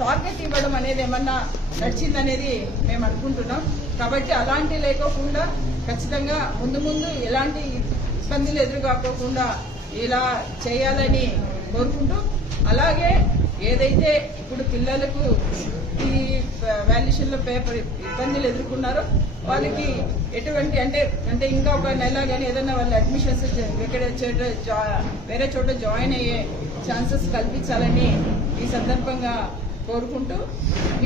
టార్గెట్ ఇవ్వడం అనేది ఏమన్నా నడిచిందనేది మేము అనుకుంటున్నాం. కాబట్టి అలాంటి లేకోకుండా ఖచ్చితంగా ముందు ఎలాంటి ఇబ్బందులు ఎదురుకాకోకుండా ఇలా చేయాలని కోరుకుంటూ, అలాగే ఏదైతే ఇప్పుడు పిల్లలకు ఈ వాల్యుయేషన్ లో పేపర్ ఇబ్బందులు ఎదుర్కొన్నారో వాళ్ళకి ఎటువంటి అంటే ఇంకా ఒక నెల కానీ ఏదైనా వాళ్ళ అడ్మిషన్స్ వేరే చోట జాయిన్ అయ్యే ఛాన్సెస్ కల్పించాలని ఈ సందర్భంగా కోరుకుంటూ,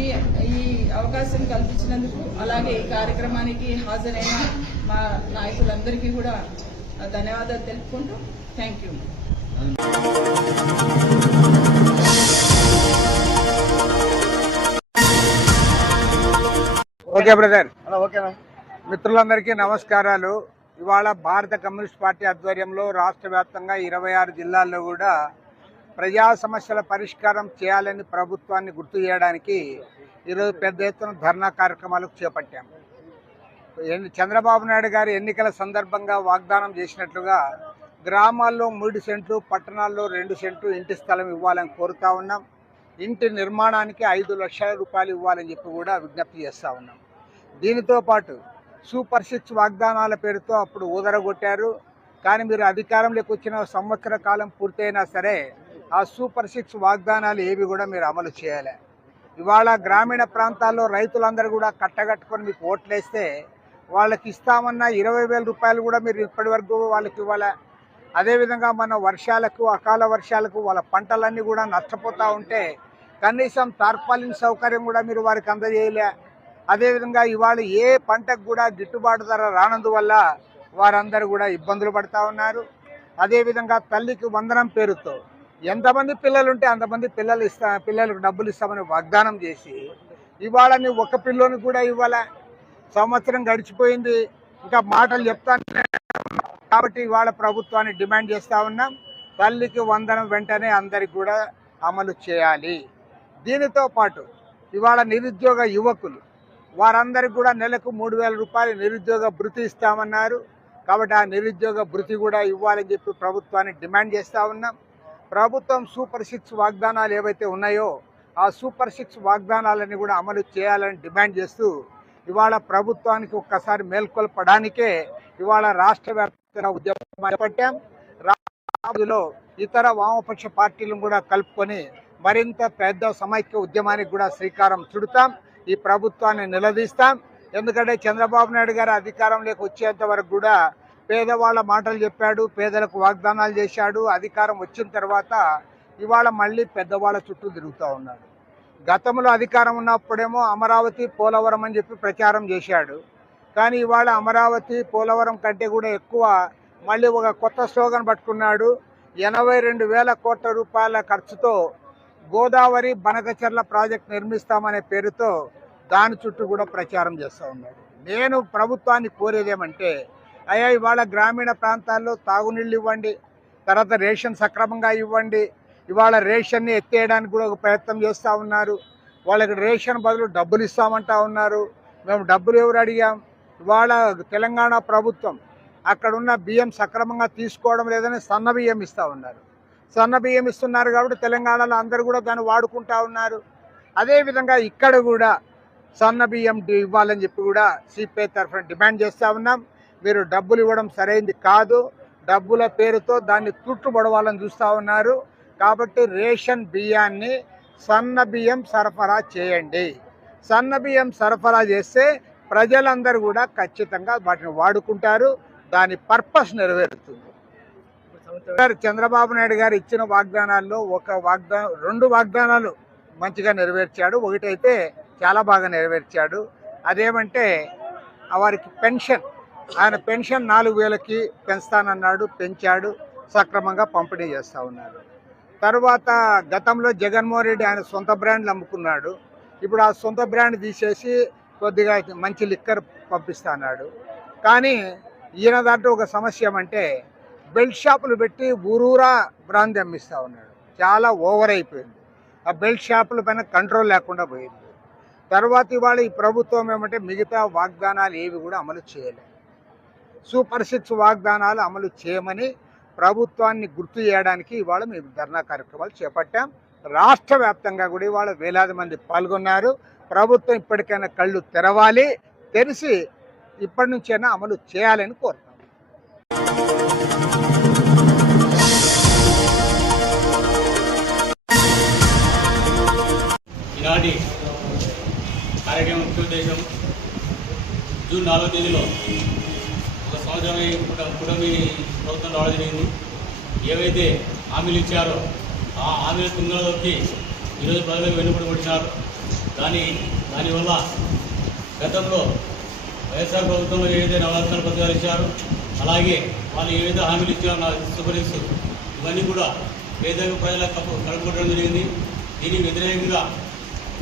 ఈ అవకాశం కల్పించినందుకు అలాగే ఈ కార్యక్రమానికి హాజరైన మా నాయకులందరికీ కూడా ధన్యవాదాలు తెలుపుకుంటూ థ్యాంక్ యూ. ఓకే బ్రదర్, మిత్రులందరికీ నమస్కారాలు. ఇవాళ భారత కమ్యూనిస్ట్ పార్టీ ఆధ్వర్యంలో రాష్ట్ర వ్యాప్తంగా 26 జిల్లాల్లో కూడా ప్రజా సమస్యల పరిష్కారం చేయాలని ప్రభుత్వాన్ని గుర్తు చేయడానికి ఈరోజు పెద్ద ఎత్తున ధర్నా కార్యక్రమాలకు చేపట్టాం. చంద్రబాబు నాయుడు గారు ఎన్నికల సందర్భంగా వాగ్దానం చేసినట్లుగా గ్రామాల్లో 3 సెంట్లు, పట్టణాల్లో 2 సెంట్లు ఇంటి స్థలం ఇవ్వాలని కోరుతా ఉన్నాం. ఇంటి నిర్మాణానికి 5 లక్షల రూపాయలు ఇవ్వాలని చెప్పి కూడా విజ్ఞప్తి చేస్తూ ఉన్నాం. దీనితో పాటు సూపర్ 6 వాగ్దానాల పేరుతో అప్పుడు ఊదరగొట్టారు. కానీ మీరు అధికారంలోకి వచ్చిన సంవత్సర కాలం పూర్తయినా సరే ఆ సూపర్ 6 వాగ్దానాలు ఏవి కూడా మీరు అమలు చేయలే. ఇవాళ గ్రామీణ ప్రాంతాల్లో రైతులందరూ కూడా కట్టగట్టుకొని మీకు ఓట్లేస్తే వాళ్ళకి ఇస్తామన్న 20,000 రూపాయలు కూడా మీరు ఇప్పటి వరకు వాళ్ళకి ఇవ్వాలా. అదేవిధంగా మన వర్షాలకు, అకాల వర్షాలకు వాళ్ళ పంటలన్నీ కూడా నష్టపోతూ ఉంటే కనీసం తార్పాలిన్ సౌకర్యం కూడా మీరు వారికి అందజేయలే. అదేవిధంగా ఇవాళ ఏ పంటకు కూడా గిట్టుబాటు ధర రానందువల్ల వారందరూ కూడా ఇబ్బందులు పడుతూ ఉన్నారు. అదేవిధంగా తల్లికి వందనం పేరుతో ఎంతమంది పిల్లలుంటే అంతమంది పిల్లలకు డబ్బులు ఇస్తామని వాగ్దానం చేసి ఇవాళ నువ్వు ఒక్క పిల్లోని కూడా ఇవ్వాలా. సంవత్సరం గడిచిపోయింది, ఇంకా మాటలు చెప్తాను. కాబట్టి ఇవాళ ప్రభుత్వాన్ని డిమాండ్ చేస్తూ ఉన్నాం, తల్లికి వందనం వెంటనే అందరికి కూడా అమలు చేయాలి. దీనితో పాటు ఇవాళ నిరుద్యోగ యువకులు వారందరికీ కూడా నెలకు 3,000 రూపాయలు నిరుద్యోగ భృతి ఇస్తామన్నారు. కాబట్టి ఆ నిరుద్యోగ భృతి కూడా ఇవ్వాలని చెప్పి ప్రభుత్వాన్ని డిమాండ్ చేస్తూ ఉన్నాం. ప్రభుత్వం సూపర్ 6 వాగ్దానాలు ఏవైతే ఉన్నాయో ఆ సూపర్ 6 వాగ్దానాలని కూడా అమలు చేయాలని డిమాండ్ చేస్తూ ఇవాళ ప్రభుత్వానికి ఒక్కసారి మేల్కొల్పడానికే ఇవాళ రాష్ట్ర వ్యాప్తంగా ఉద్యమం చేపట్టాం. రాష్ట్రంలో ఇతర వామపక్ష పార్టీలను కూడా కలుపుకొని మరింత పెద్ద సమైక్య ఉద్యమానికి కూడా శ్రీకారం చుడతాం. ఈ ప్రభుత్వాన్ని నిలదీస్తాం. ఎందుకంటే చంద్రబాబు నాయుడు గారు అధికారంలోకి వచ్చేంత వరకు కూడా పేదవాళ్ళ మాటలు చెప్పాడు, పేదలకు వాగ్దానాలు చేశాడు. అధికారం వచ్చిన తర్వాత ఇవాళ మళ్ళీ పెద్దవాళ్ళ చుట్టూ తిరుగుతూ ఉన్నాడు. గతంలో అధికారం ఉన్నప్పుడేమో అమరావతి, పోలవరం అని చెప్పి ప్రచారం చేశాడు. కానీ ఇవాళ అమరావతి, పోలవరం కంటే కూడా ఎక్కువ మళ్ళీ ఒక కొత్త స్లోగన్ పట్టుకున్నాడు. 82,000 కోట్ల రూపాయల ఖర్చుతో గోదావరి బనకచెర్ల ప్రాజెక్ట్ నిర్మిస్తామనే పేరుతో దాని చుట్టూ కూడా ప్రచారం చేస్తూ ఉన్నాడు. నేను ప్రభుత్వాన్ని కోరేదేమంటే, అయ్యా ఇవాళ గ్రామీణ ప్రాంతాల్లో తాగునీళ్ళు ఇవ్వండి, తర్వాత రేషన్ సక్రమంగా ఇవ్వండి. ఇవాళ రేషన్ని ఎత్తేయడానికి కూడా ఒక ప్రయత్నం చేస్తూ ఉన్నారు. వాళ్ళకి రేషన్ బదులు డబ్బులు ఇస్తామంటా ఉన్నారు. మేము డబ్బులు ఎవరు అడిగాం? ఇవాళ తెలంగాణ ప్రభుత్వం అక్కడున్న బియ్యం సక్రమంగా తీసుకోవడం లేదని సన్న బియ్యం ఇస్తూ ఉన్నారు. సన్న బియ్యం ఇస్తున్నారు కాబట్టి తెలంగాణలో అందరూ కూడా దాన్ని వాడుకుంటా ఉన్నారు. అదేవిధంగా ఇక్కడ కూడా సన్న బియ్యం ఇవ్వాలని చెప్పి కూడా సిపిఐ తరఫున డిమాండ్ చేస్తూ ఉన్నాం. మీరు డబ్బులు ఇవ్వడం సరైంది కాదు, డబ్బుల పేరుతో దాన్ని తుట్టుబడవాలని చూస్తూ ఉన్నారు. కాబట్టి రేషన్ బియ్యాన్ని సన్న బియ్యం సరఫరా చేయండి. సన్న బియ్యం సరఫరా చేస్తే ప్రజలందరూ కూడా ఖచ్చితంగా వాటిని వాడుకుంటారు, దాని పర్పస్ నెరవేరుతుంది. చంద్రబాబు నాయుడు గారు ఇచ్చిన వాగ్దానాల్లో రెండు వాగ్దానాలు మంచిగా నెరవేర్చాడు. ఒకటైతే చాలా బాగా నెరవేర్చాడు. అదేమంటే వారికి పెన్షన్, ఆయన పెన్షన్ 4,000కి పెంచుతానన్నాడు, పెంచాడు, సక్రమంగా పంపిణీ చేస్తూ ఉన్నారు. తర్వాత గతంలో జగన్మోహన్ రెడ్డి ఆయన సొంత బ్రాండ్లు అమ్ముకున్నాడు. ఇప్పుడు ఆ సొంత బ్రాండ్ తీసేసి కొద్దిగా మంచి లిక్కర్ పంపిస్తున్నాడు. కానీ ఈయన దాంట్లో ఒక సమస్య ఏమంటే బెల్ట్ షాపులు పెట్టి ఊరూరా బ్రాండ్ అమ్మిస్తూ ఉన్నాడు. చాలా ఓవర్ అయిపోయింది. ఆ బెల్ట్ షాపుల పైన కంట్రోల్ లేకుండా పోయింది. తర్వాత ఇవాళ ఈ ప్రభుత్వం ఏమంటే మిగతా వాగ్దానాలు ఏవి కూడా అమలు చేయలేదు. సూపర్ 6 వాగ్దానాలు అమలు చేయమని ప్రభుత్వాన్ని గుర్తు చేయడానికి ఇవాళ మేము ధర్నా కార్యక్రమాలు చేపట్టాం. రాష్ట్ర వ్యాప్తంగా కూడా ఇవాళ వేలాది మంది పాల్గొన్నారు. ప్రభుత్వం ఇప్పటికైనా కళ్ళు తెరవాలి, తెరిచి ఇప్పటి నుంచైనా అమలు చేయాలని కోరుతాం. ఈనాటి కార్యక్రమం ముఖ్య ఉద్దేశం జూన్ 4వ తేదీలో ఒక సంవత్సరమే కూటమి ప్రభుత్వం రావడం జరిగింది. ఏవైతే హామీలు ఇచ్చారో ఆ హామీలు తుంగలోకి ఈరోజు ప్రజలకు వెనుకబడి పడినారు. దానివల్ల గతంలో వైఎస్ఆర్ ప్రభుత్వంలో ఏదైతే నవరత్నాల పథకాలు ఇచ్చారో అలాగే వాళ్ళు ఏవైతే హామీలు ఇచ్చారో సుపరిస్తూ ఇవన్నీ కూడా పేదలకు ప్రజలకు కడుపుకోవడం జరిగింది. దీనికి వ్యతిరేకంగా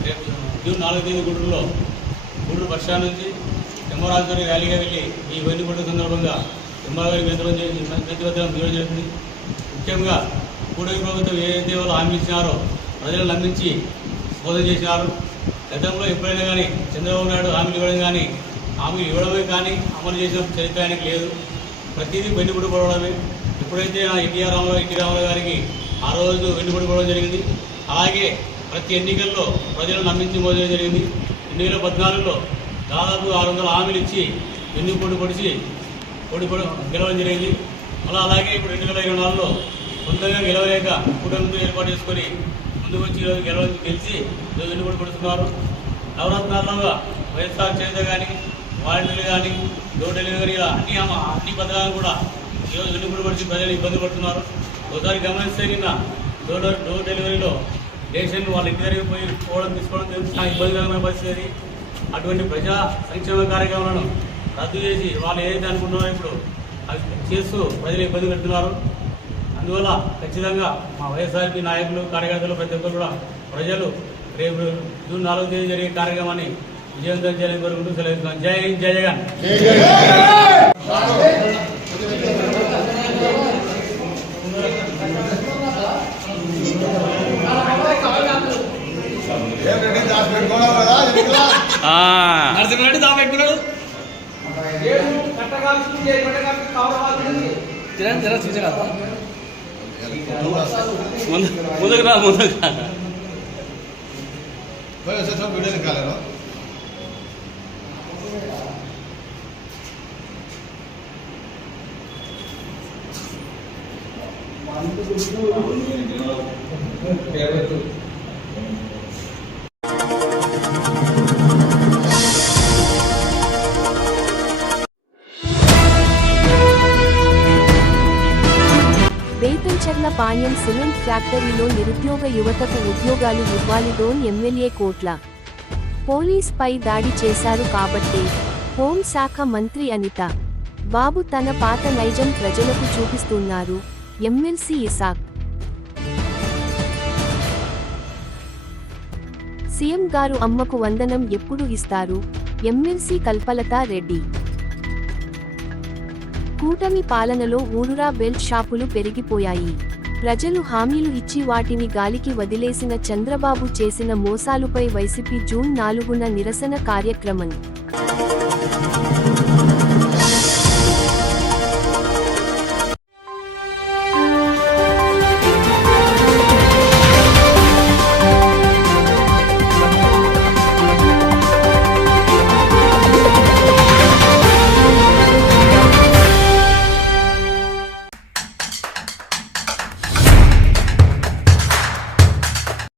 రేపు జూన్ 4వ తేదీ గూడూరు బస్ స్టాండ్ నుంచి ఎంఆర్ఆర్ ర్యాలీగా వెళ్ళి ఈ వెన్నుపడ్డ సందర్భంగా ఎంఆర్ గారికి వ్యతిరేకం తీయడం జరిగింది. ముఖ్యంగా కూటమి ప్రభుత్వం ఏదైతే వాళ్ళు హామీ ఇచ్చినారో ప్రజలను నమ్మించి మోసం చేసినారు. గతంలో ఎప్పుడైనా కానీ చంద్రబాబు నాయుడు హామీలు ఇవ్వడం కానీ హామీలు ఇవ్వడమే కానీ అమలు చేసిన చరిత్ర ఆయనకి లేదు. ప్రతిదీ వెన్నుపడి పడవడమే. ఎప్పుడైతే ఎన్టీ రామారావు గారికి ఆ రోజు వెన్నుపడి పడడం జరిగింది. అలాగే ప్రతి ఎన్నికల్లో ప్రజలను నమ్మించి మోసం జరిగింది. 2014లో దాదాపు 600 హామీలు ఇచ్చి వెన్నుపోటు పొడిచి గెలవడం జరిగింది. అలాగే ఇప్పుడు 2024లో సొంతంగా గెలవలేక కుటుంబంతో ఏర్పాటు చేసుకొని ముందుకు వచ్చి ఈరోజు గెలిచి ఈరోజు వెన్నుపోటు పడుతున్నారు. నవరత్నాల్లో వైఎస్ఆర్ చేత కానీ వాలంటీర్లు కానీ డోర్ డెలివరీ కానీ అన్ని పథకాలు కూడా ఈరోజు వెన్నుపోటు పడిచి ప్రజలు ఇబ్బంది పడుతున్నారు. ఒకసారి గమనిస్తే నిన్న డోర్ డెలివరీలో రేషన్ వాళ్ళ ఇంటి దగ్గరికి పోయి తీసుకోవడం చాలా ఇబ్బందికరమైన పరిస్థితి. అటువంటి ప్రజా సంక్షేమ కార్యక్రమాలను రద్దు చేసి వాళ్ళు ఏదైతే అనుకుంటున్నారో ఇప్పుడు అవి చేస్తూ ప్రజలు ఇబ్బంది పెడుతున్నారు. అందువల్ల ఖచ్చితంగా మా వైఎస్ఆర్పీ నాయకులు కార్యకర్తలు ప్రతి ఒక్కరు కూడా ప్రజలు రేపు జూన్ 4వ తేదీ జరిగే కార్యక్రమాన్ని విజయవంతం చేయాలని కోరుకుంటూ సెలవుస్తున్నాను. జై హింద్, జై జగన్. నరసింహరెడ్డి దా పెట్టుకున్నాడు. ముందుకు రా, ముందుకు రా. బేతంచెర్ల పాణ్యం సిమెంట్ ఫ్యాక్టరీలో నిరుద్యోగ యువతకు ఉద్యోగాలు ఇవ్వాలి. డోన్ ఎమ్మెల్యే కోట్ల పోలీస్ పై దాడి చేశారు కాబట్టే హోంశాఖ మంత్రి అనిత బాబు తన పాత నైజం ప్రజలకు చూపిస్తున్నారు. ఎమ్మెల్సీ ఇసాక్ సీఎం గారు అమ్మకు వందనం ఎప్పుడు ఇస్తారు? ఎమ్మెల్సీ కల్పలతా రెడ్డి కూటమి పాలనలో ఊరూరా బెల్ట్ షాపులు పెరిగిపోయాయి. ప్రజలు హామీలు ఇచ్చి వాటిని గాలికి వదిలేసిన చంద్రబాబు చేసిన మోసాలుపై వైసీపీ జూన్ 4న నిరసన కార్యక్రమం